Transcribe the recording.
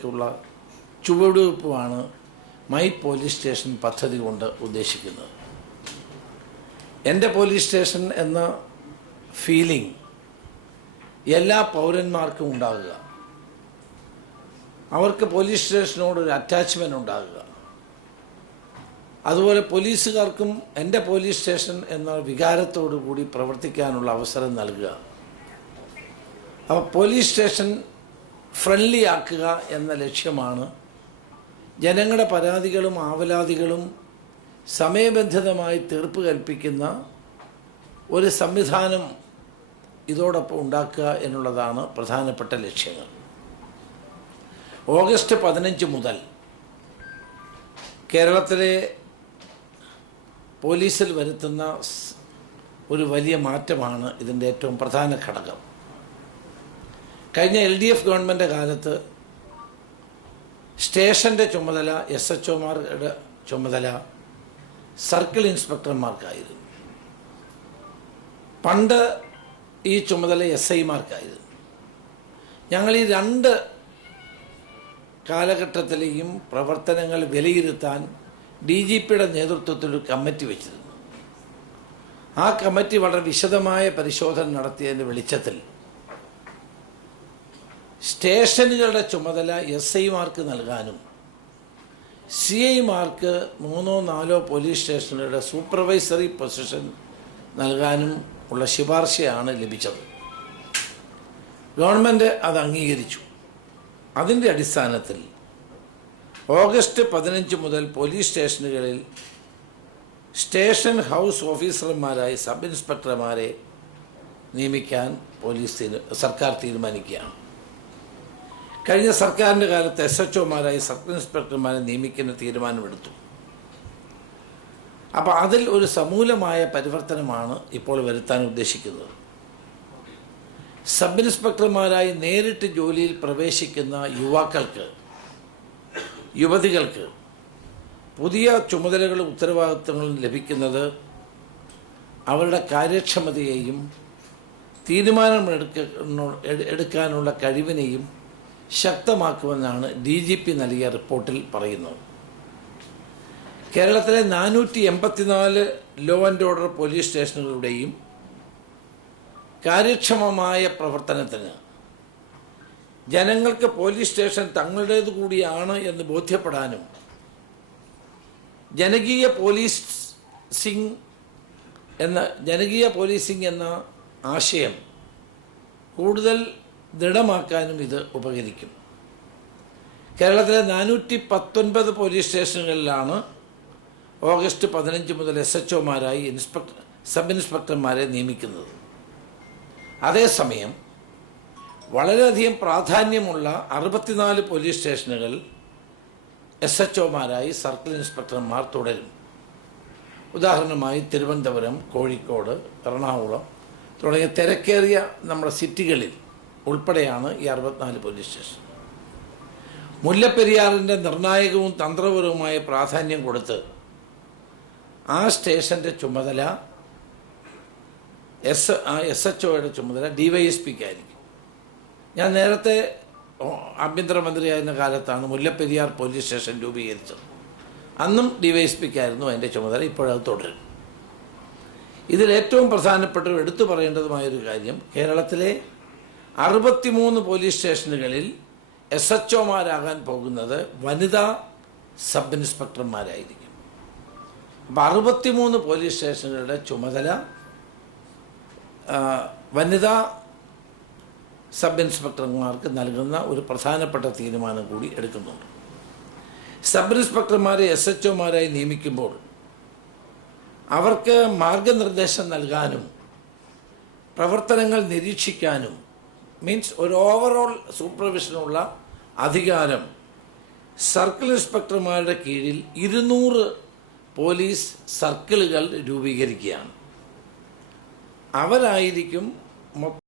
മാറ്റങ്ങളിലേക്കുള്ള ചുവടുവയ്പ്പാണ് my police station പദ്ധതി കൊണ്ട് ഉദ്ദേശിക്കുന്നത്. എൻ്റെ പോലീസ് സ്റ്റേഷൻ എന്ന ഫീലിംഗ് എല്ലാ പൗരന്മാർക്കും ഉണ്ടാകുക, അവർക്ക് പോലീസ് സ്റ്റേഷനോടൊരു അറ്റാച്ച്മെൻ്റ് ഉണ്ടാകുക, അതുപോലെ പോലീസുകാർക്കും എൻ്റെ പോലീസ് സ്റ്റേഷൻ എന്ന വികാരത്തോടു കൂടി പ്രവർത്തിക്കാനുള്ള അവസരം നൽകുക. അപ്പോൾ പോലീസ് സ്റ്റേഷൻ ഫ്രണ്ട്ലി ആക്കുക എന്ന ലക്ഷ്യമാണ് ജനങ്ങളുടെ പരാതികളും ആവലാതികളും സമയബന്ധിതമായി തീർപ്പ് കൽപ്പിക്കുന്ന ഒരു സംവിധാനം ഇതോടൊപ്പം ഉണ്ടാക്കുക എന്നുള്ളതാണ് പ്രധാനപ്പെട്ട ലക്ഷ്യങ്ങൾ. ഓഗസ്റ്റ് 15 മുതൽ കേരളത്തിലെ പോലീസിൽ വരുത്തുന്ന ഒരു വലിയ മാറ്റമാണ് ഇതിൻ്റെ ഏറ്റവും പ്രധാന ഘടകം. കഴിഞ്ഞ LDF ഗവൺമെൻറ് കാലത്ത് സ്റ്റേഷൻ്റെ ചുമതല SHOമാരുടെ ചുമതല സർക്കിൾ ഇൻസ്പെക്ടർമാർക്കായിരുന്നു. പണ്ട് ഈ ചുമതല SIമാർക്കായിരുന്നു. ഞങ്ങൾ ഈ രണ്ട് കാലഘട്ടത്തിലെയും പ്രവർത്തനങ്ങൾ വിലയിരുത്താൻ DGPയുടെ നേതൃത്വത്തിൽ ഒരു കമ്മിറ്റി വെച്ചിരുന്നു. ആ കമ്മിറ്റി വളരെ വിശദമായ പരിശോധന നടത്തിയതിൻ്റെ വെളിച്ചത്തിൽ സ്റ്റേഷനുകളുടെ ചുമതല SIമാർക്ക് നൽകാനും CIമാർക്ക് 3-4 പോലീസ് സ്റ്റേഷനുകളുടെ സൂപ്പർവൈസറി പൊസിഷൻ നൽകാനും ഉള്ള ശുപാർശയാണ് ലഭിച്ചത്. ഗവൺമെൻറ് അത് അംഗീകരിച്ചു. അതിൻ്റെ അടിസ്ഥാനത്തിൽ ഓഗസ്റ്റ് 15 മുതൽ പോലീസ് സ്റ്റേഷനുകളിൽ സ്റ്റേഷൻ ഹൗസ് ഓഫീസർമാരായി സബ് ഇൻസ്പെക്ടർമാരെ നിയമിക്കാൻ സർക്കാർ തീരുമാനിക്കുകയാണ്. കഴിഞ്ഞ സർക്കാരിൻ്റെ കാലത്ത് SHOമാരായി സബ് ഇൻസ്പെക്ടർമാരെ നിയമിക്കുന്ന തീരുമാനമെടുത്തു. അപ്പോൾ അതിൽ ഒരു സമൂലമായ പരിവർത്തനമാണ് ഇപ്പോൾ വരുത്താൻ ഉദ്ദേശിക്കുന്നത്. സബ് ഇൻസ്പെക്ടർമാരായി നേരിട്ട് ജോലിയിൽ പ്രവേശിക്കുന്ന യുവാക്കൾക്ക്, യുവതികൾക്ക് പുതിയ ചുമതലകളും ഉത്തരവാദിത്തങ്ങളും ലഭിക്കുന്നത് അവരുടെ കാര്യക്ഷമതയെയും തീരുമാനമെടുക്കാനുള്ള കഴിവിനെയും ശക്തമാക്കുമെന്നാണ് DGP നൽകിയ റിപ്പോർട്ടിൽ പറയുന്നത്. കേരളത്തിലെ 484 ലോ ആൻഡ് ഓർഡർ പോലീസ് സ്റ്റേഷനുകളുടെയും കാര്യക്ഷമമായ പ്രവർത്തനത്തിന് ജനങ്ങൾക്ക് പോലീസ് സ്റ്റേഷൻ തങ്ങളുടേത് കൂടിയാണ് എന്ന് ബോധ്യപ്പെടാനും ജനകീയ പോലീസിംഗ് എന്ന ആശയം കൂടുതൽ ദൃഢമാക്കാനും ഇത് ഉപകരിക്കും. കേരളത്തിലെ 419 പോലീസ് സ്റ്റേഷനുകളിലാണ് ഓഗസ്റ്റ് 15 മുതൽ SHOമാരായി സബ് ഇൻസ്പെക്ടർമാരെ നിയമിക്കുന്നത്. അതേസമയം വളരെയധികം പ്രാധാന്യമുള്ള 64 പോലീസ് സ്റ്റേഷനുകൾ SHOമാരായി സർക്കിൾ ഇൻസ്പെക്ടർമാർ തുടരും. ഉദാഹരണമായി തിരുവനന്തപുരം, കോഴിക്കോട്, എറണാകുളം തുടങ്ങിയ തിരക്കേറിയ നമ്മുടെ സിറ്റികളിൽ ഉൾപ്പെടെയാണ് ഈ 64 പോലീസ് സ്റ്റേഷൻ. മുല്ലപ്പെരിയാറിൻ്റെ നിർണായകവും തന്ത്രപരവുമായ പ്രാധാന്യം കൊടുത്ത് ആ സ്റ്റേഷൻ്റെ ചുമതല SHOയുടെ ചുമതല DYSPക്കായിരിക്കും. ഞാൻ നേരത്തെ ആഭ്യന്തരമന്ത്രിയായിരുന്ന കാലത്താണ് മുല്ലപ്പെരിയാർ പോലീസ് സ്റ്റേഷൻ രൂപീകരിച്ചത്. അന്നും DYSPക്കായിരുന്നു അതിൻ്റെ ചുമതല. ഇപ്പോഴത് തുടരും. ഇതിലേറ്റവും പ്രധാനപ്പെട്ട എടുത്തു പറയേണ്ടതുമായൊരു കാര്യം, കേരളത്തിലെ 63 പോലീസ് സ്റ്റേഷനുകളിൽ SHOമാരാകാൻ പോകുന്നത് വനിതാ സബ് ഇൻസ്പെക്ടർമാരായിരിക്കും. അപ്പോൾ 63 പോലീസ് സ്റ്റേഷനുകളുടെ ചുമതല വനിതാ സബ് ഇൻസ്പെക്ടർമാർക്ക് നൽകുന്ന ഒരു പ്രധാനപ്പെട്ട തീരുമാനം കൂടി എടുക്കുന്നുണ്ട്. സബ് ഇൻസ്പെക്ടർമാരെ SHOമാരായി നിയമിക്കുമ്പോൾ അവർക്ക് മാർഗനിർദ്ദേശം നൽകാനും പ്രവർത്തനങ്ങൾ നിരീക്ഷിക്കാനും ഒരു ഓവറോൾ സൂപ്പർവിഷനുള്ള അധികാരം സർക്കിൾ ഇൻസ്പെക്ടർമാരുടെ കീഴിൽ 200 പോലീസ് സർക്കിളുകൾ രൂപീകരിക്കുകയാണ്. അവരായിരിക്കും